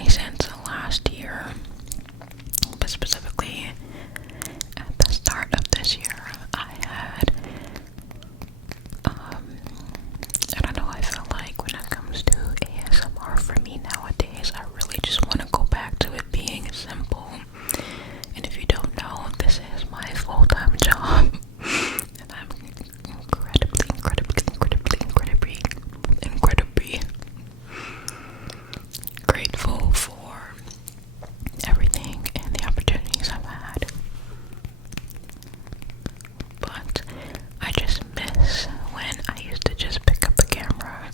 really since last year, but specifically at the start of this year, I had, I don't know, I feel like when it comes to ASMR for me nowadays, I really just want to go back to it being simple. And if you don't know, this is my full-time job, and I'm incredibly grateful for everything and the opportunities I've had. But I just miss when I used to just pick up a camera,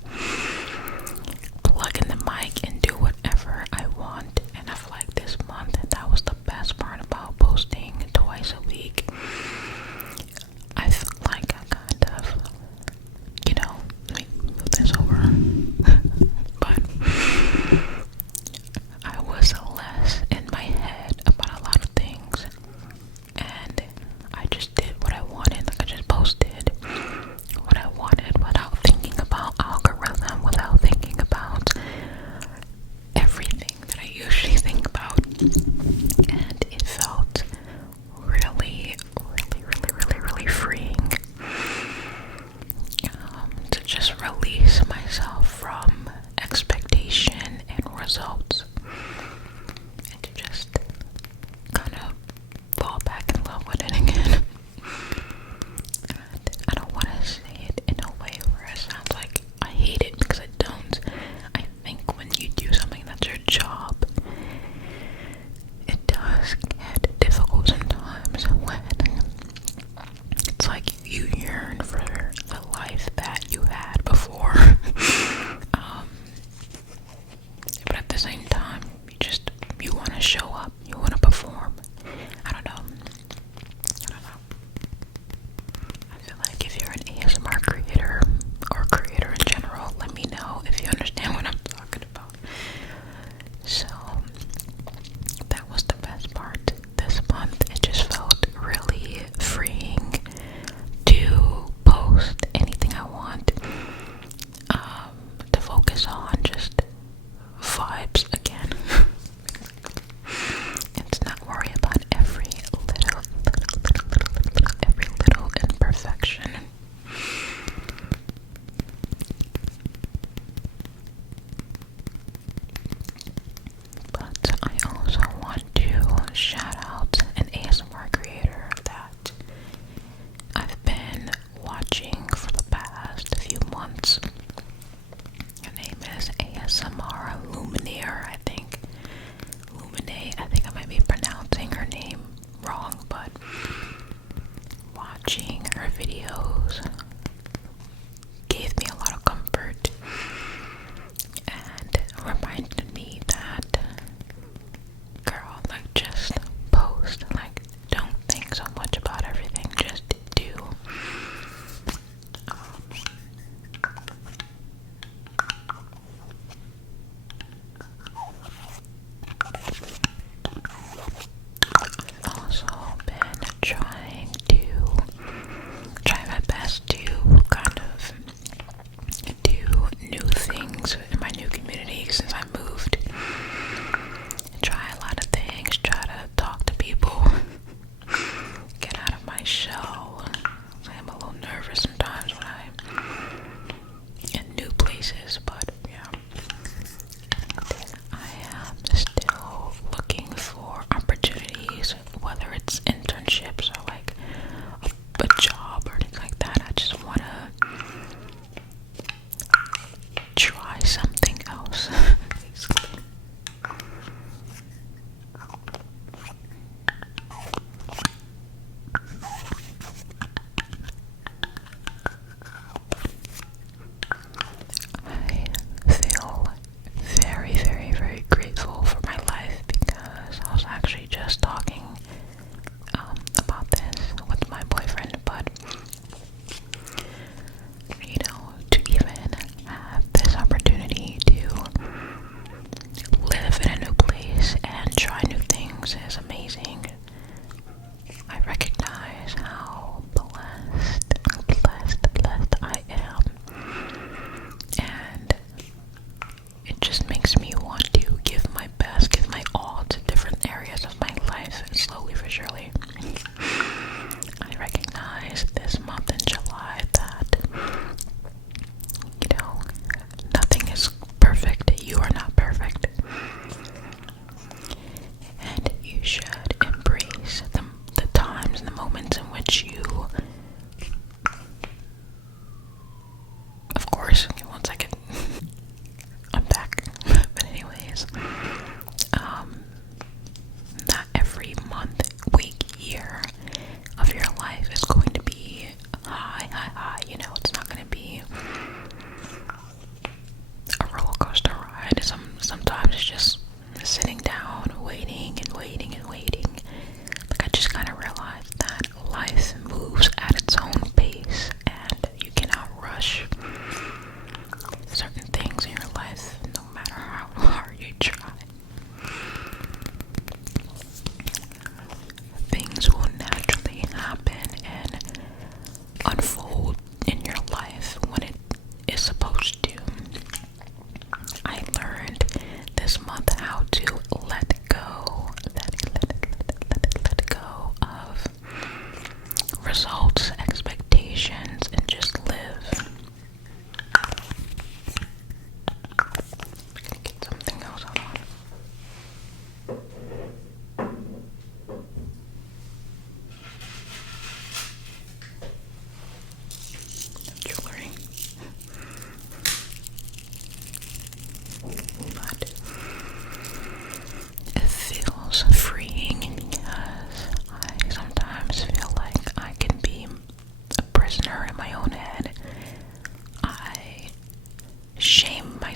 plug in the mic, and do whatever I want. And I feel like this month, that was the best part about posting twice a week. I feel like I kind of, let me move this over. But I was less in my head about a lot of things, and I just did what I wanted. Like, I just posted what I wanted without thinking about algorithm, without thinking about everything that I usually think about. And it felt really, really freeing, to just release myself from expectation and results, and to just kind of fall back in love with it again. And I don't want to say it in a way where it sounds like I hate it, because I don't. I think when you do something that's your job, it does get difficult sometimes when it's like you yearn for the life that you had before. But at the same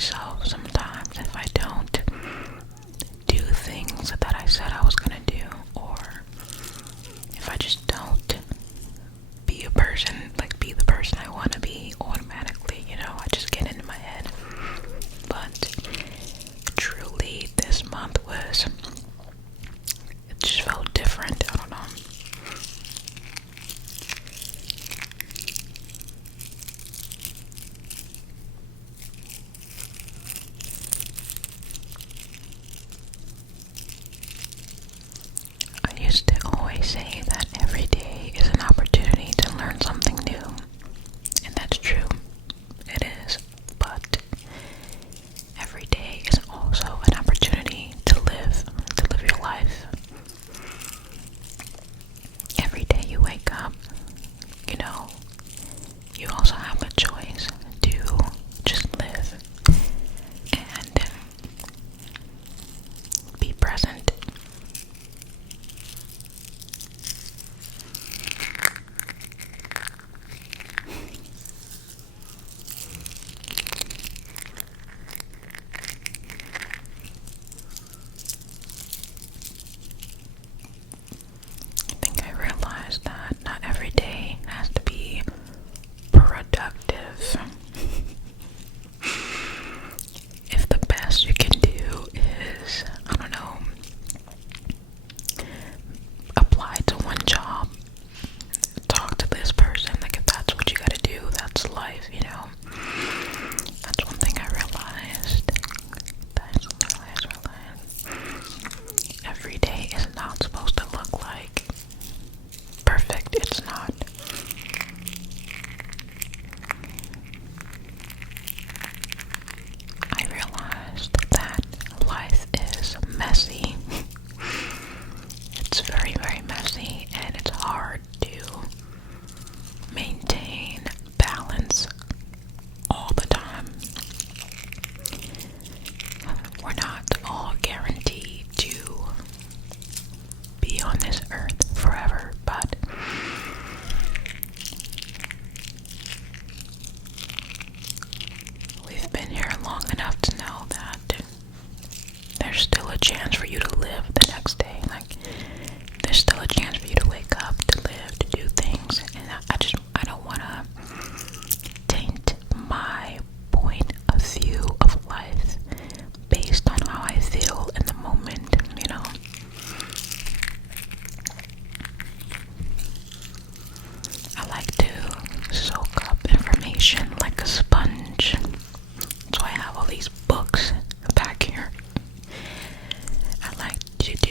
myself sometimes if I don't do things that I said I was gonna do, or if I just don't be a person, like be the person I want to be automatically, I just get into my head. But truly, this month it just felt different. I don't know. I used to always say that every day is an opportunity to learn something new. And that's true. It is. But every day is also an opportunity to live your life. Every day you wake up, you also have a choice to just live and be present. I think I realized that not every day has to be productive. If the best you can do is, I don't know, apply to one job, talk to this person, like if that's what you gotta do, that's life, That's one thing I realized. That's something I realized. Every day is not supposed to look like perfect. It's not. I realized that life is messy. It's very, very messy, and it's hard to maintain balance all the time. We're not all guaranteed to be on this earth forever, but we've been here long enough to know that there's still a chance for you to live the next day. Like, there's still a chance for you to wake up, to live, to do things. And I don't want to taint my point of view of life based on how I feel in the moment, I like to soak up information like a sponge. So I have all these books back here. I like to do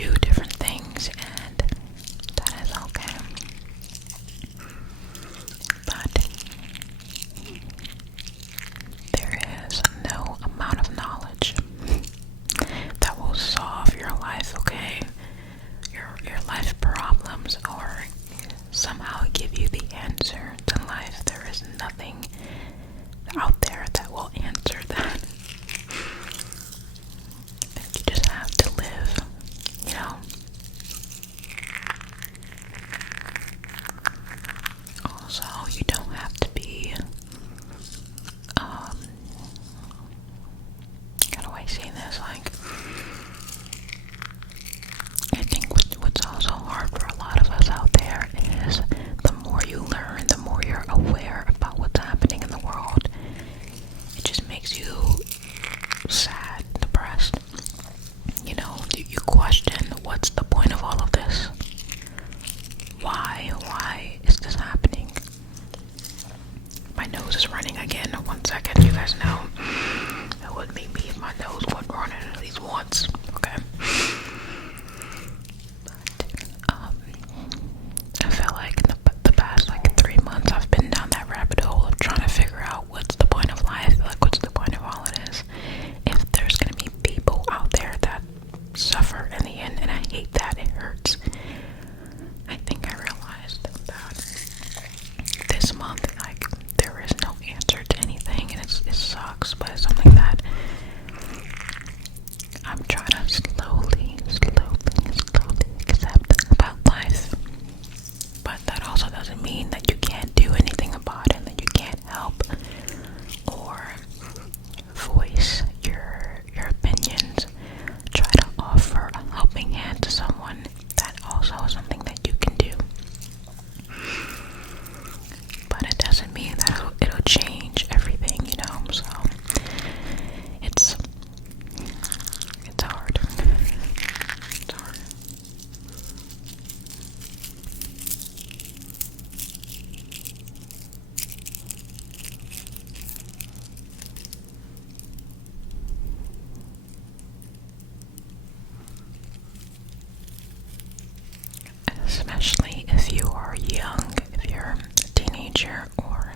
especially if you are young, if you're a teenager or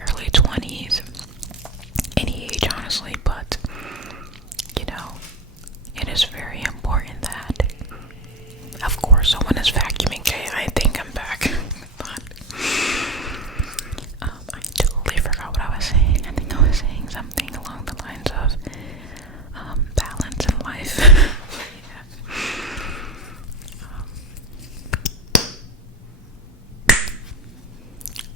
early 20s, any age honestly, but you know, it is very important that, of course, someone is vacuuming. Okay, I think I'm back, but I totally forgot what I was saying. I think I was saying something along the lines of balance in life. Yeah.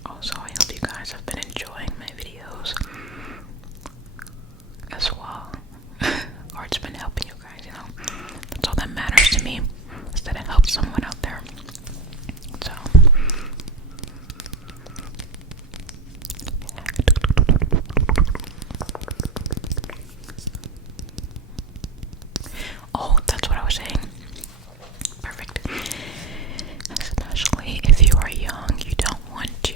Also, I hope you guys have been enjoying my videos as well, or it's been helping you guys. You know, that's all that matters to me, is that it helps someone out there. So. Oh, that's what I was saying. Perfect. Especially if you are young, you don't want to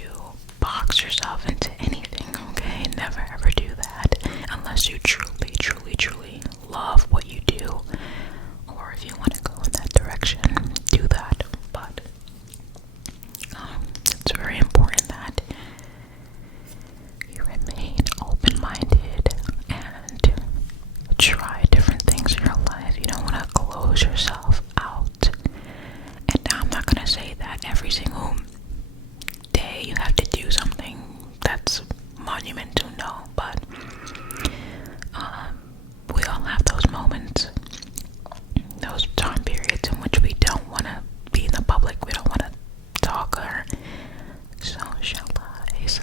box yourself into anything, okay? Never ever do that unless you truly, truly, truly love what you do, or if you want to go in that direction, do that. But it's very important that you remain open-minded and try different things in your life. You don't want to close yourself out. And I'm not going to say that every single day you have to do something that's monumental, no, but we all have those moments, those time periods in which we don't want to be in the public, we don't want to talk or socialize.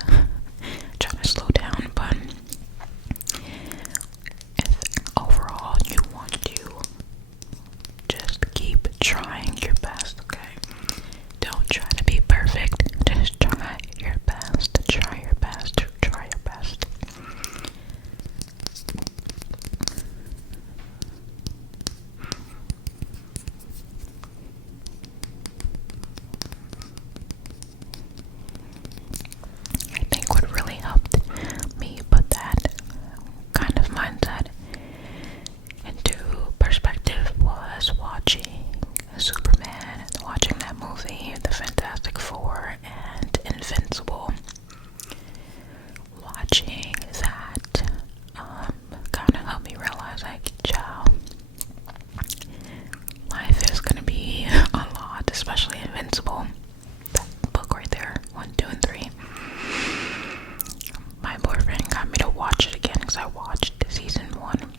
Trying to slow down, but if overall you want to just keep trying your best, okay? Don't try to be perfect, just try your best, try your best, try your best. I think what really helped me put that kind of mindset into perspective was watching Superman, watching that movie, The Fantastic Four, and Invincible. Watching that kind of helped me realize, like, child, life is gonna be a lot, especially Invincible. That book right there, 1, 2, and 3. My boyfriend got me to watch it again because I watched season 1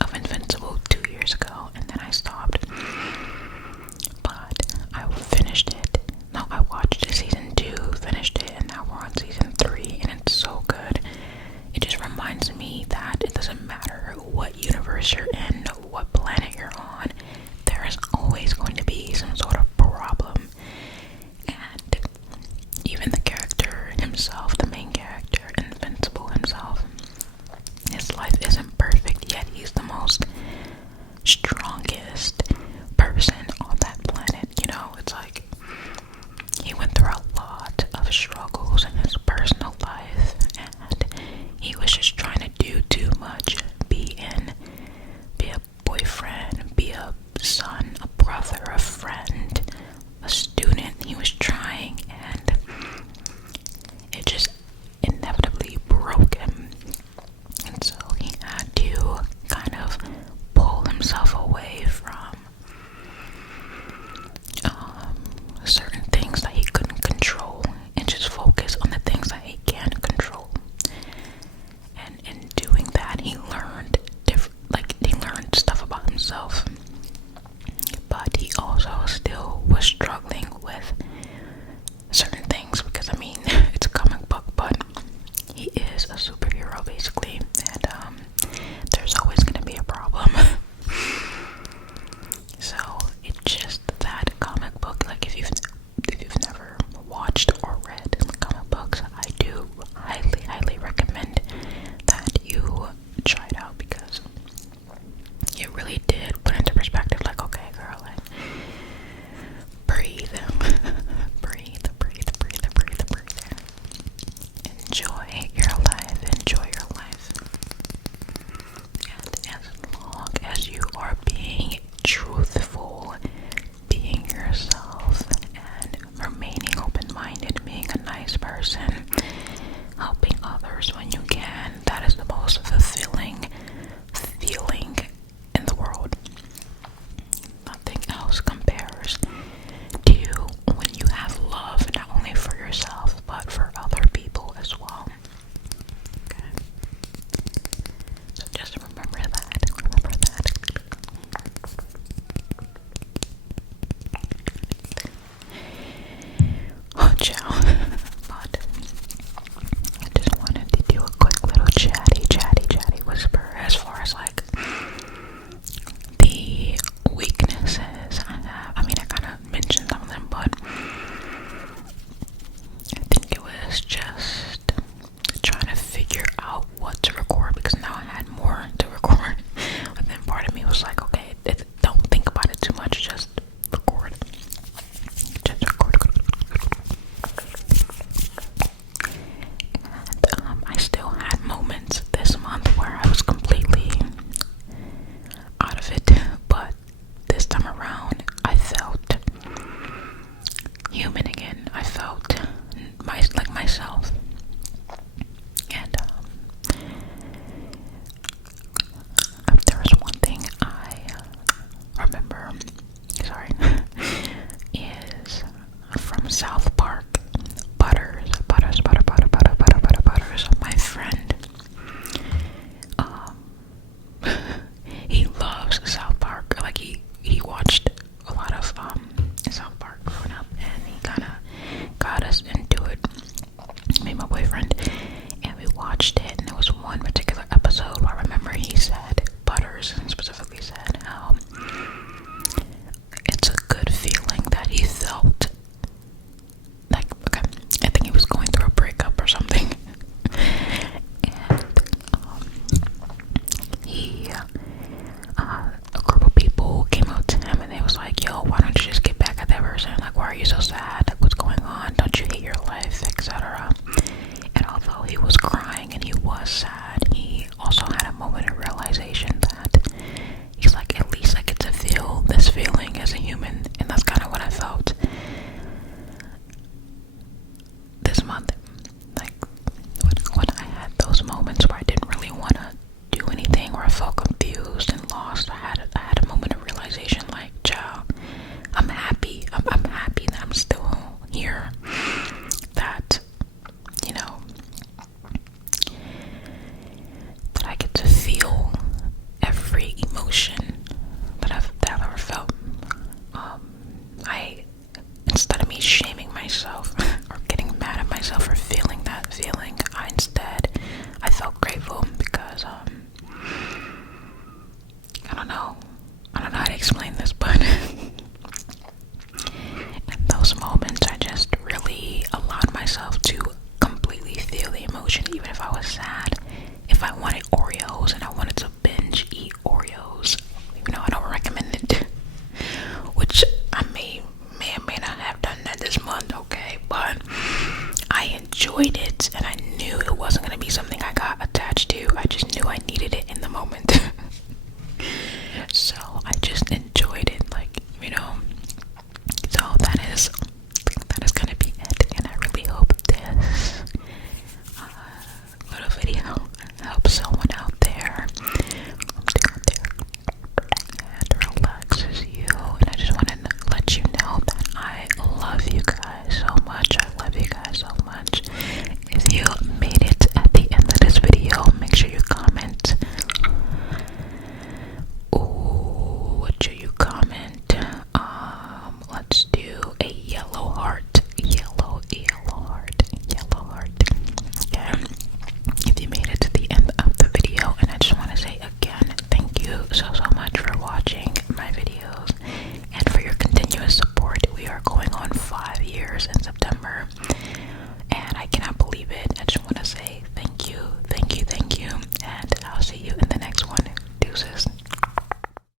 of Invincible 2 years ago, and then I stopped. But I finished it. No, I watched season 2, finished it, and now we're on season 3, and it's so good. It just reminds me that it doesn't matter what universe you're in, what planet you're on, there is always going to be some sort of problem. And even the character himself, the main character, Invincible himself, his life isn't perfect, yet he's the most strongest person on that planet. You know, it's like he went through a lot of struggles in his personal life, and he was just trying to do too much. Be a boyfriend, be a son, a brother, a friend, was sad, he also had a moment of realization that he's like, at least I get to feel this feeling as a human. And that's kind of what I felt this month. Like, when I had those moments where I didn't really want to do anything, or I felt confused and lost, I had a moment of realization, like, child, I'm happy. I'm happy that I'm still here. That, you know, that I get to feel every emotion that I've ever felt. Instead of me shaming myself or getting mad at myself for feeling that feeling, I felt grateful because, I don't know how to explain this, but in those moments, I just really allowed myself to completely feel the emotion, even if I was sad. If I wanted Oreos and I wanted to binge eat Oreos, even though I don't recommend it, which I may or may not have done that this month, okay, but I enjoyed it, and I knew it wasn't going to be something I got attached to. I just knew I needed it in the moment. So I just enjoyed it, like, you know. So that is gonna be it, and I really hope this little video helps someone out there, and relaxes you. And I just want to let you know that I love you guys so much. I love you guys so much. If you made it at the end of this video, make sure you comment. Ooh, what should you comment? Let's do a yellow heart. Yellow heart. Okay. If you made it to the end of the video, and I just want to say again, thank you so much for watching my videos and for your continuous support. We are going on 5 years in September.